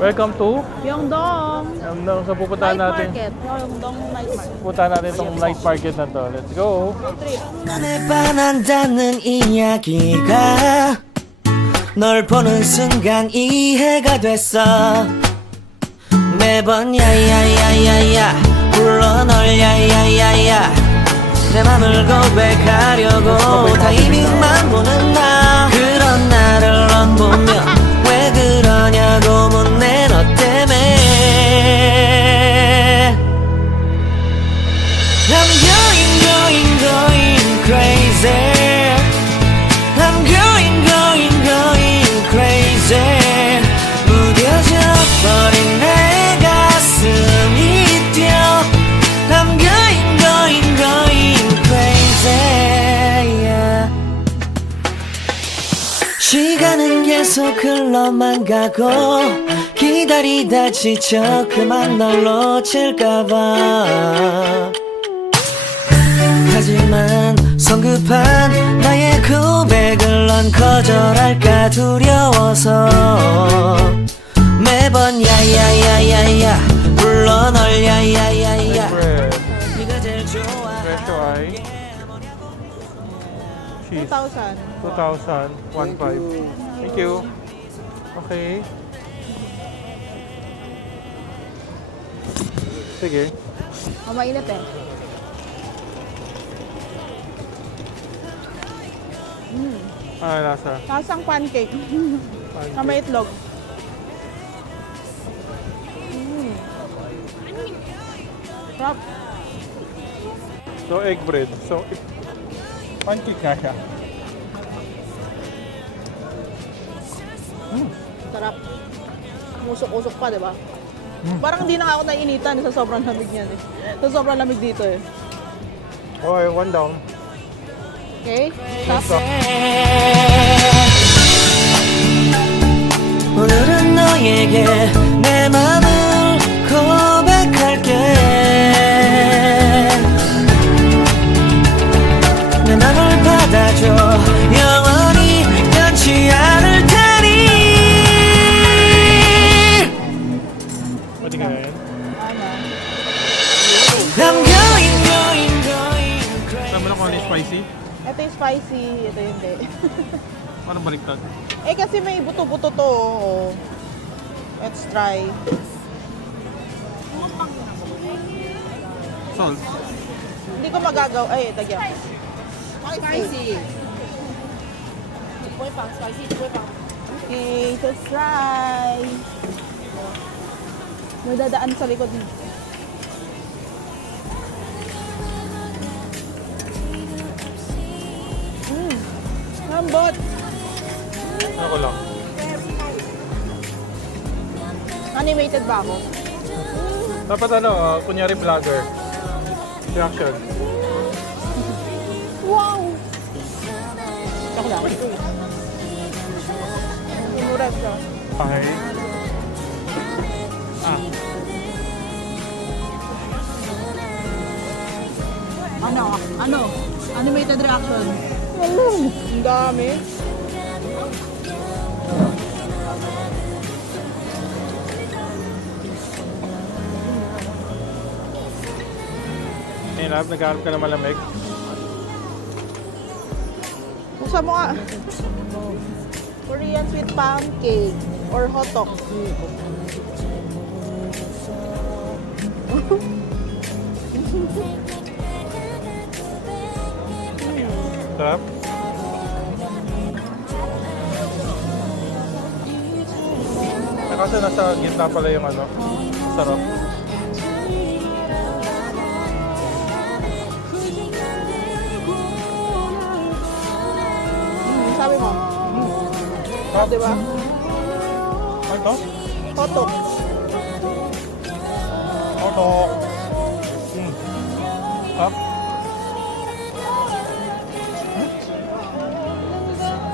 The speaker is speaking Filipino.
Welcome to Myeongdong. Myeongdong. So pupuntahan Night natin. market. Myeongdong night market. Pupuntahan natin itong night market na to. Let's go. Trip. 내 반한다는 이야기가 널 보는 순간 이해가 됐어 매번 야야야야야 불러 널 야야야야 내 맘을 고백하려고 타이밍만 보는 나 그런 나를 넌 보며 왜 그러냐고 묻네 너 때문에 I'm going crazy I'm going crazy 무뎌져 버린 내 가슴이 뛰어 I'm going crazy yeah. 시간은 계속 흘러만 가고 기다리다 지쳐 그만 널 놓칠까봐 하지만 성급한 나의 고백을 넌 거절할까 두려워서 매번 야야야야야 불러 널 야야야야 Bread. 네가 제일 좋아 Presyo ay cheese. 2,000. 2,000. 1,500. Thank you. Okay. Sige. Oh, mainit eh. Ah, lasa. Lasang pancake. Na may itlog. Sarap. So, egg bread. So, pancake nga siya. Sarap. Usok-usok pa, di ba? Parang hindi na ako nainitan sa sobrang lamig niyan eh. Sa sobrang lamig dito eh. Okay, one down. Okay? Stop. 오늘은 너에게 내 맘을 고백할게 내 맘을 받아줘 영원히 변치 않을 테니 Pwede kaya yun? Ano? I'm going crazy Alam mo na kung ano yung spicy? Ito yung spicy, ito yung hindi. Parang baliktad. Eh kasi may buto-buto to. Oh. Let's try. Salt. Hindi ko magagaw. Ay, tagyan. Spicy. Okay, let's try. May dadaan sa likod niya. Lambot. Ako lang. Animated ba ako? Dapat ano, kunyari vlogger. Reaction. Wow! Ako lang. Umurat ka. Okay. Ah. Ano? Animated reaction. Ang dami. Ngayon, lab, nagkaroon ka na malamig. Buksan mo nga. Korean sweet pancake or hot dog. Sarap. Kasi nasa gitna pala yung ano, sarap. Sabi mo? Sarap. Diba? Ano? Hot dog. Oto. Sarap.